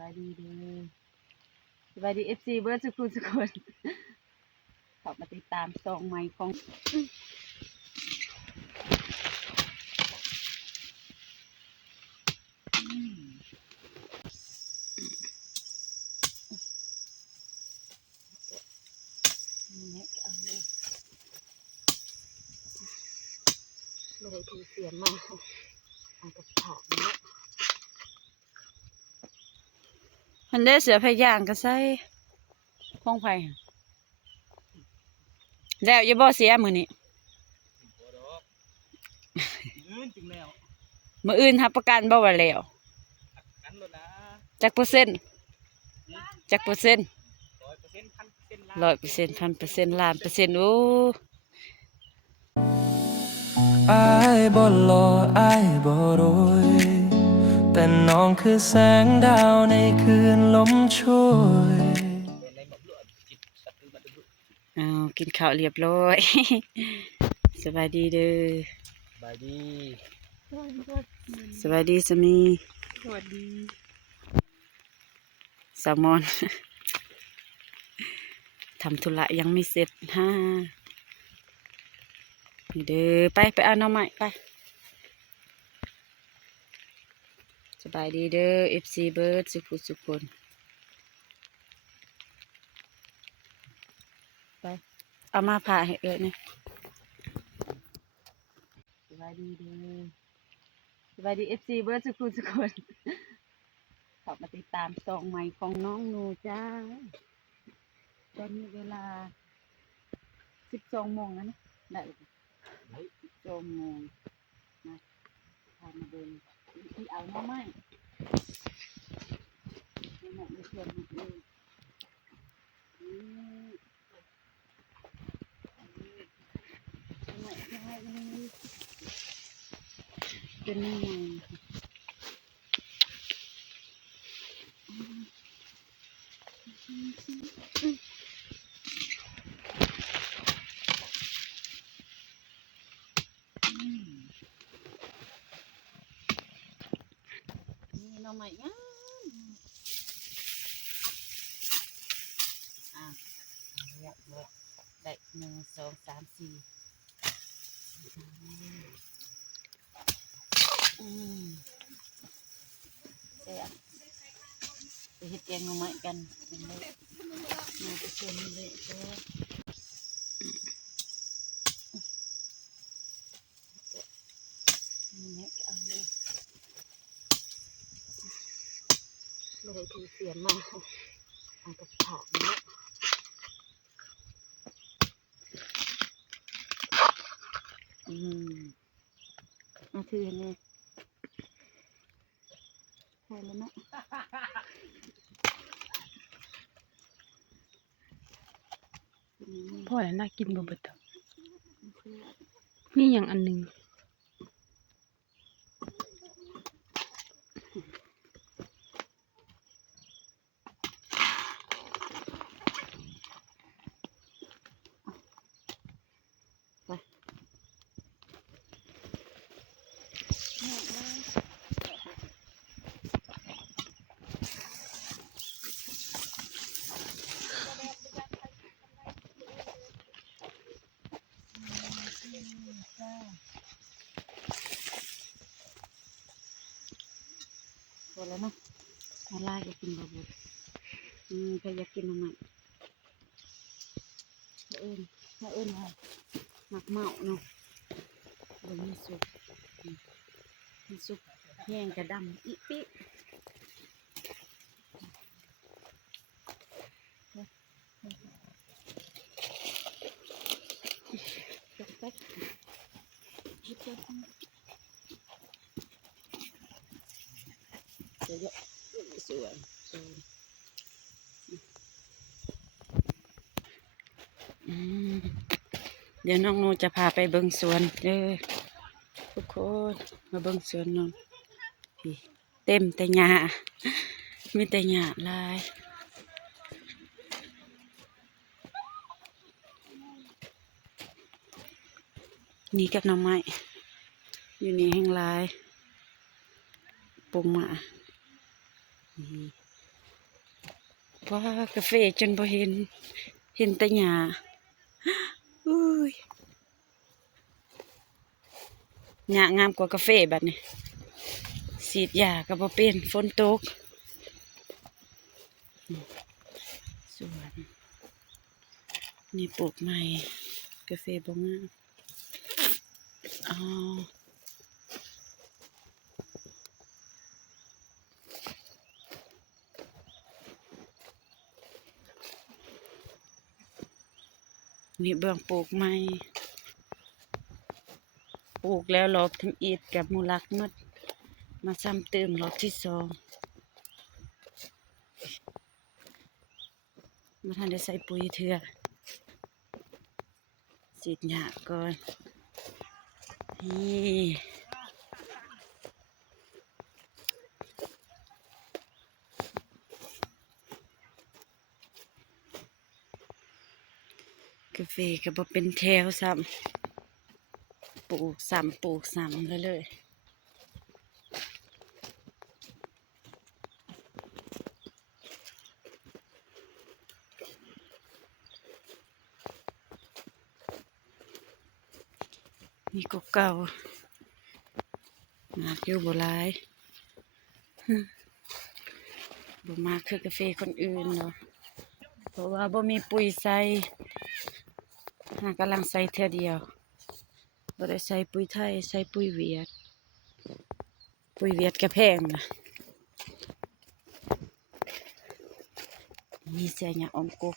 บายดีเด้อสบายดีFCเบิร์ดสุขุสุคนขอมาติดตามซองใหม่ของนี่เอาเลยไม่ได้ถือเสียงมาเอากระถางเนาะมันได้เสือพยางก็ใส่พ้องไผ่แล้วอย่าบ่เสียมือนี้มืออื่นทับประกันบ่ว่าแล้วจักเปอร์เซ็นต์จักเปอร์เซ็นต์100%1,000%ล้านเปอร์เซ็นต์โอ้อายบ่หล่ออายบ่รวยแต่น้องคือแสงดาวในคืนลมช่วยกินข้าวเรียบร้อย สบายดีเด้อสบายดีสบายดีสามีสวัสดีแซลมอน ทำธุระยังไม่เสร็จนี่เด้อไปเอาหน่อไม้ไปสบายดีเด้อ FC เบิร์ดสุกคนไปเอามาผ่าให้เนี่ยสบายดีเด้อสบายดี FC เบิร์ดสุกคนขอมาติดตามซองใหม่ของน้องนูจ้าตอนนี้เวลา12 โมงแล้วนะได้12 โมงนะพามาเดินที่เอาหน่อไม้ในส่วนของเองเป็นยังไงนี่หน่อไม้งามเรียบร้อยได้1 2 3 4แซ่บไปเฮ็ดแกงหน่อไม้กันเลยมาไปชมเลยเด้อนี่เอาเลยไม่ได้ถือเสียงมาเอากระถางเนาะมาถือเลยใช่แล้วเนาะพ่อแล้วน่ากินบ่เบิดดอกนี่อย่างอันหนึ่งพอแล้วเนาะมาล่าจะกินบ่บ่ใครอยากกินทำไมถ้าเอิ้นว่าหมักเมาเนาะบ่มีสุกมีสุกแห้งกระดำอีปิจกแป๊กเยอะสวยเดี๋ยวน้องนูจะพาไปเบิ่งสวนเด้อทุกคนมาเบิ่งสวนน้องเต็มแต่หญ้ามีแต่หญ้าลายนี่กับหน่อไม้อยู่นี่แห้งลายปลูกมา ว้ากาแฟจนบ่เห็นเห็นแต่หญ้าอุ้ยหญ้างามกว่ากาแฟบัดนี้ฉีดยาก็บ่เป็นฝนตกสวนนี่ปลูกใหม่กาแฟบ่งามอ๋อนี่เบื้องปลูกใหม่ปลูกแล้วรอบทำอิฐกับมูลักหมดมาซ้ำเติมรอบที่สองมาทันได้ใส่ปุ๋ยเถื่อฉีดหญ้าก่อนนี่กาแฟก็บ่เป็นแถวซ้ำปลูกซ้ำเลยนี่ก็เก่าหมากอยู่บ่หลายบ่มากคือกาแฟคนอื่นเนาะเพราะว่าบ่มีปุ๋ยใส่หากำลังใส่เท่อเดียวบ่ได้ใส่ปุ๋ยไทยใส่ปุ๋ยเวียดก็แพงนะนี่เสียหญ้าออมกบ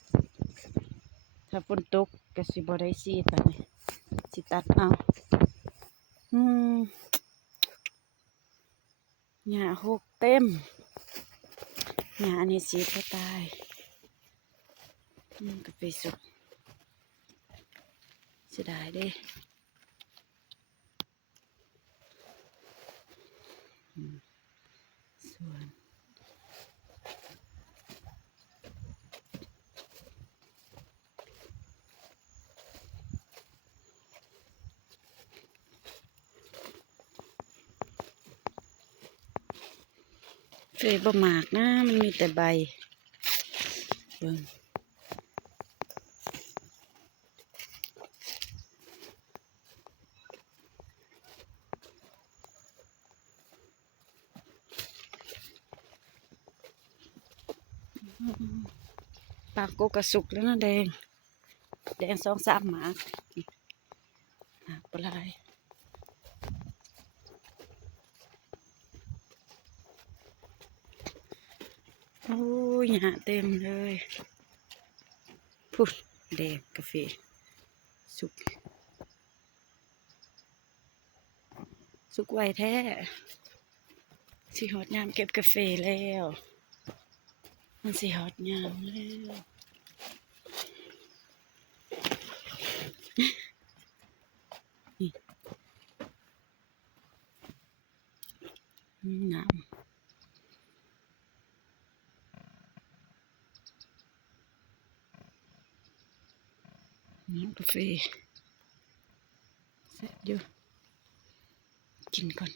ถ้าฝนตกก็สิบ่ได้ฉีดบัดนี้สิตัดเอาหญ้าหกเต็มหญ้าอันนี้ฉีดก็ตายกาแฟสุกเสียดายเด้สวนเฟยบ่มากนะมันมีแต่ใบเบิ่งปากโกกระสุกแล้วนะแดง2-3 หมากหมากปลายโอ้ยหญ้าเต็มเลยพุดแดงกาแฟสุกไวแท้สิฮอดยามเก็บกาแฟแล้วมันสิฮอดยามแล้วนี่น้ำกาแฟเสร็จอยู่กินก่อน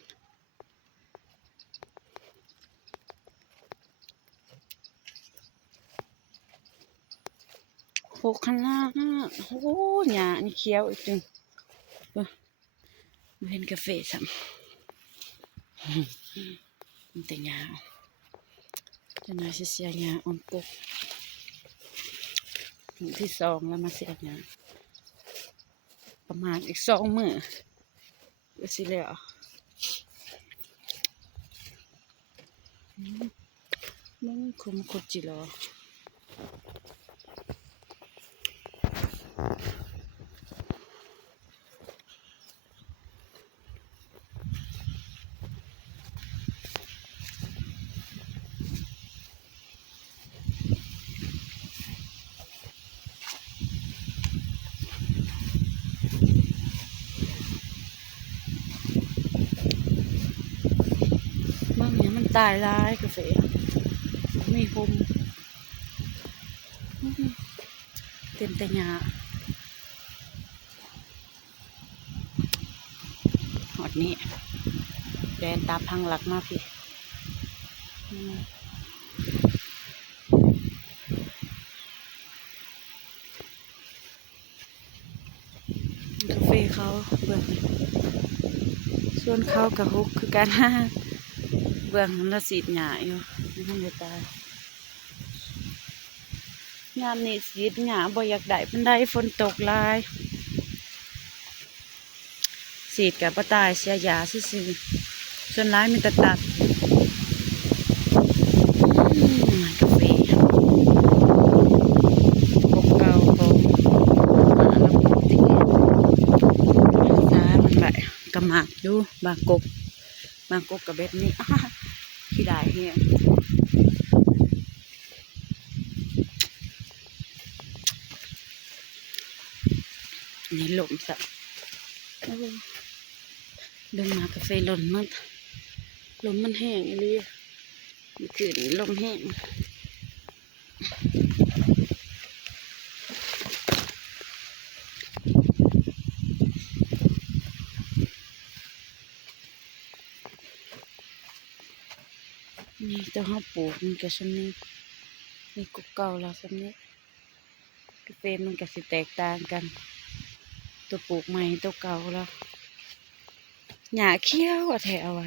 โหข้างล่างโอ้หญ้านี่เขียวอีกจึงเห็นกาแฟซ้ำมันแต่หญ้าจะน่าเสียหญ้าออมกบที่สองแล้วมาเสียหญ้าประมาณอีก2 มื้อก็สิแล้วมันคุมคุจิโร่บางอย่างมันตายร้ายกาแฟมีคุมเต็มแต่หญ้าหอดนี้แดนตามพังหลักมาพี่ เขาเบื้องนี้ส่วนเขากับฮุกคือกัน เบื้องนั้นละสีดหญ้าอยู่ไม่ทันได้ตายยามนี้สีดหญ้าบ่อยากได้ปานใดฝนตกหลายสีดกับบ่ตายเสียยาซื่อๆส่วนหลายมีแต่ตัดกาแฟกบเก่าของน้ำปกติสามันไหลกระหมากอยู่บางกกกับแบบนี้ ขี้ได้เฮียนี่ลมสับเดินมากาแฟหล่นมันลมมันแห้งเลยมันขึ้นลมแห้งนี่ตัวห้าปลูกมันก็ชั้นนี้นี่กุกเก่าแล้วชั้นนี้กาแฟมันก็สิแตกต่างกันตัวปลูกใหม่ตัวเก่าแล้วหญ้าเขียวอะแถวอ่ะ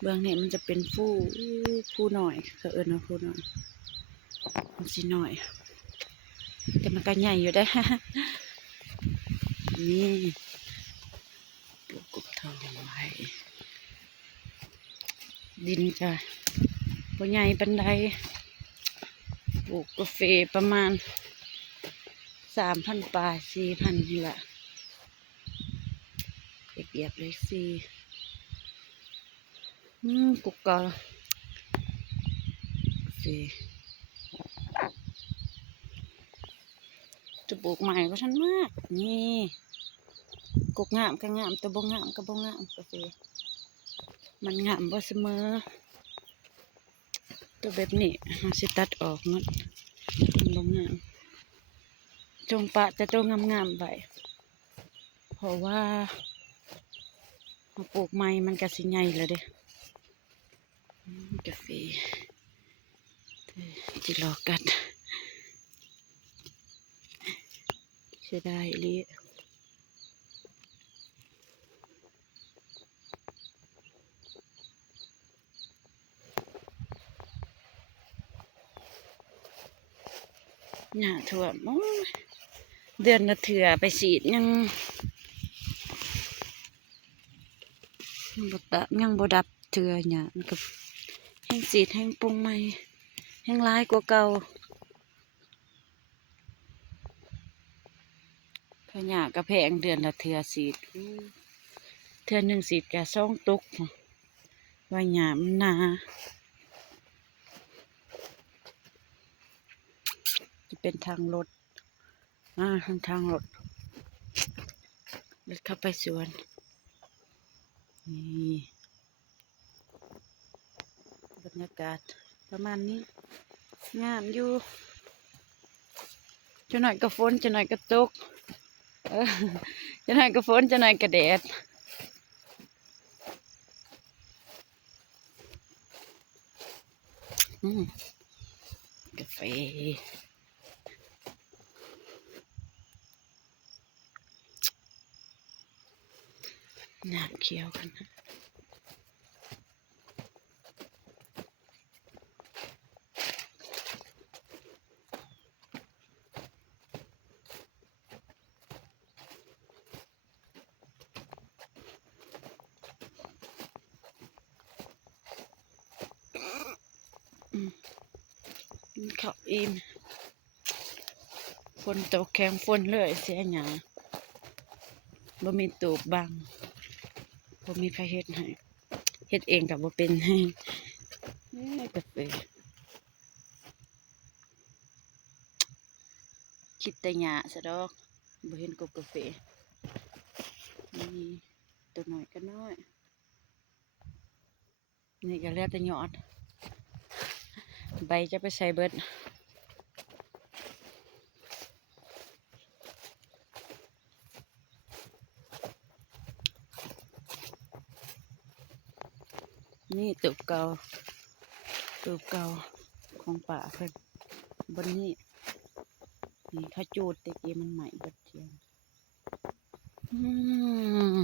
เบื้องนี้มันจะเป็นผู้หน่อยเขาเอิ้นว่าผู้หน่อยมันสิหน่อยแต่มันก็ใหญ่อยู่ได้ นี่ปลูกกบทองไว้ดินจ้ะบ่ใหญ่ปานใดปลูกกาแฟประมาณ3,000 ป่า4,000นี่แหละเหยียบเลย4กุกกะ4จะปลูกใหม่เพราะฉันมากนี่กุกงามก็งามแต่บ่งามก็บ่งามกาแฟมันงามบ่เสมอตัวแบบนี้เราสิตัดออกหมดมันบ่งามจงปะแต่ตัวงามๆไปเพราะว่าเราปลูกใหม่มันก็สิใหญ่แล้วเด้กาแฟจิรอกัดเสียดายอีหลีหญ้าท่วมโอ้ยเดือนละเถื่อไปฉีดยังบ่ดับเถื่อหญ้ามันก็แห้งฉีดแห้งปรุงใหม่แห้งร้ายกว่าเก่าขยะกระแพงเดือนละเถื่อฉีดเถื่อหนึ่งฉีดแก่2 ตุกว่าหญ้ามันหนาจะเป็นทางรถทางรถเข้าไปสวนนี่บรรยากาศประมาณนี้งามอยู่จะหน่อยก็ฝนจะหน่อยก็ตกจะหน่อยก็ฝนจะหน่อยก็แดดกาแฟน้ำเขียวกันนะข้าวอิ่มฝนตกแข็งฝนเลยเสียหยาบ่มีตูบบังบ่มีใครเฮ็ดให้เฮ็ดเองกับบ่เป็นให้กาแฟคิดแต่หยาซะดอกบ่เห็นกบกาแฟนี่ตัวน้อยก็น้อยนี่ก็แล้วแต่ยอดใบจะไปใส่เบิดนี่ตูบเก่าของป่าเพิ่นบนนี้ นี่เขาจูดตะกี้มันใหม่เบัดเทียงอืม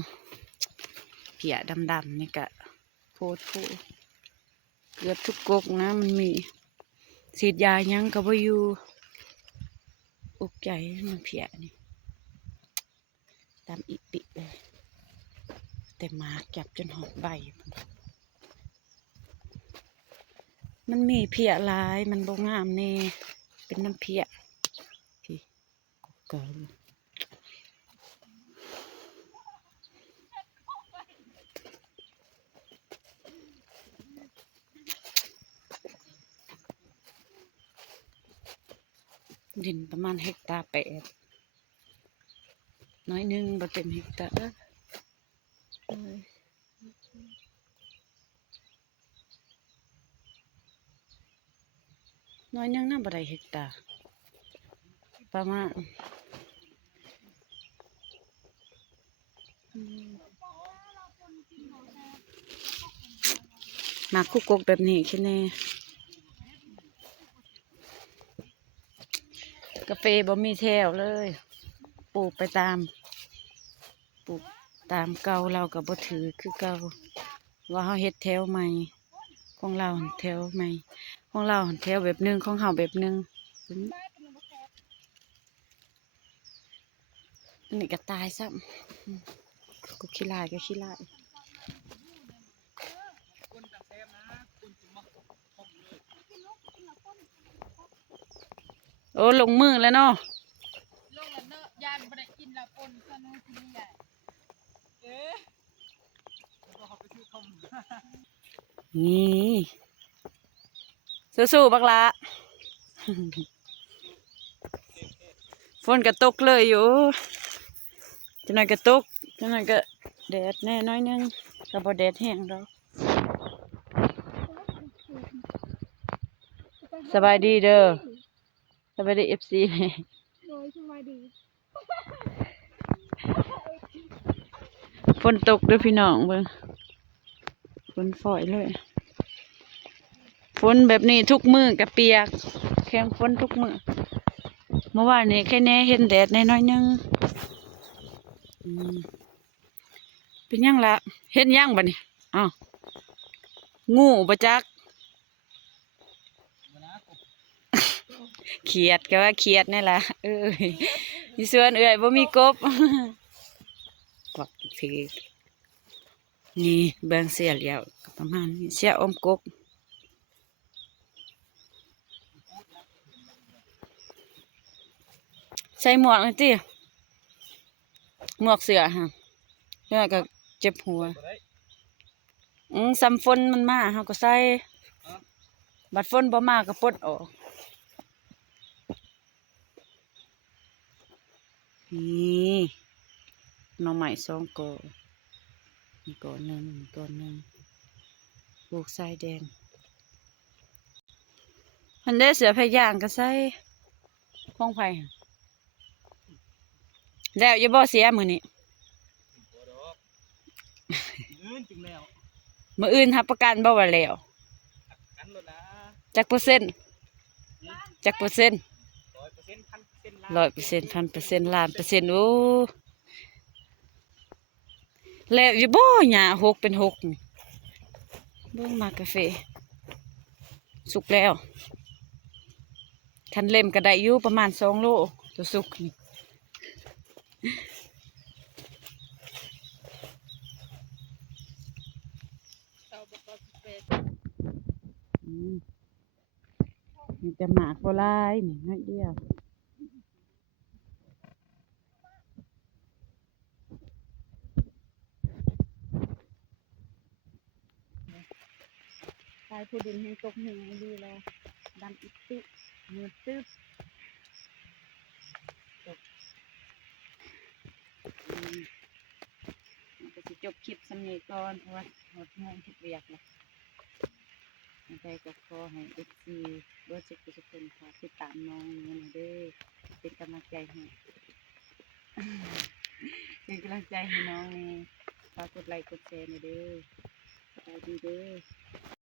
เพียดำๆนี่กะโพดโพเกือบทุกกกนะมันมีฉีดยายังก็บ่อยู่อุกใจมันเพียนี่ตามอีปิเลยแต่หมาจับจนหอบใบมันมีเพียหลายมันบ่งามแน่เป็นน้ำเพียพี่กกดินประมาณ1.8 เฮกตาร์น้อยหนึงบ่เต็มเฮกตาร์น้อยหนึงน่าบ่ได้เฮกตาร์ประมาณมาคุกกกแบบนี้แค่แน่กาแฟบ่มีแถวเลยปลูกไปตามปลูกตามเก่าเราก็บ่ถือคือเก่าว่าเฮาเฮ็ดแถวใหม่ของเราหั่นแถวใหม่ของเราหั่นแถวแบบหนึงของเฮาแบบหนึงอันนี้ก็ตายซ้ำกูขี้ลายก็ขี้ลายโอ้ลงมือแล้วเนาะลงแล้วเนาะยานบ่ได้กินแล้วปนซะเนาะทีนี้ใหญ่นี่สู้ๆบักละ ฝนก็ตกเลยอยู่จังหน่อยก็ตกจังหน่อยก็แดดแน่น้อยนึงก็บ่แดดแห้งดอกสบายดีเด้อสบายดี FC โดยสวัสดี ฝนตกเด้อพี่น้องเบิ่งฝนฝอยเลยฝนแบบนี้ทุกมื้อก็เปียกแข็งฝนทุกมื้อเมื่อวานนี้แค่แน่เห็นแดดแน่น้อยนึงเป็นยังละเห็นยังบัดนี้อ้าวงูบ่จักเขียดก็ว่าเขียดนี่ล่ะอยู่ส่วนเอื้อยบ่มีกบบอกถือนี่เบิ่งเสียแล้วก็ประมาณนี้เสียอมกบใส่หมวกเลยติหมวกเสือฮะแล้วก็เจ็บหัวซ้ำฝนมันมาเฮาก็ใส่บัดฝนบ่มาก็ปลดออกนี่หน่อไม้2 กอนี่กอหนึ่งนี่กอหนึ่งปลูกทรายแดงมันได้เสือพยางก็ใส่พองไผ่แล้วอย่าบ่เสียมื้อนี้มื้ออื่นรับประกันบ่ว่าแล้วจักเปอร์เซ็นต์จักเปอร์เซ็นต์100% 1,000%ล้านเปอร์เซ็นต์โอ้แล้วอยู่บ่หญ้าหกเป็นหกนี่เบิ่งมากาแฟสุกแล้วคันเล่มก็ได้อยู่ประมาณ2 โลตัวสุกนี่มีแต่หมากบ่หลายนี่น้อยเดียวทายผู้ดินให้ตกแห้งดีแล้วดำอิติมือตึ๊บตกก็สิจบคลิปสำนี้ก่อนเพราะว่าหมดโมงทุกเวียกแล้วใจก็ขอให้ FC เบิดทุกคนค่ะติดตามน้องนี่เด้อเป็นกำลังใจให้เป็นกำลังใจให้น้องนี่ฝากกดไลค์กดแชร์หน่อยเด้อสวัสดีเด้อ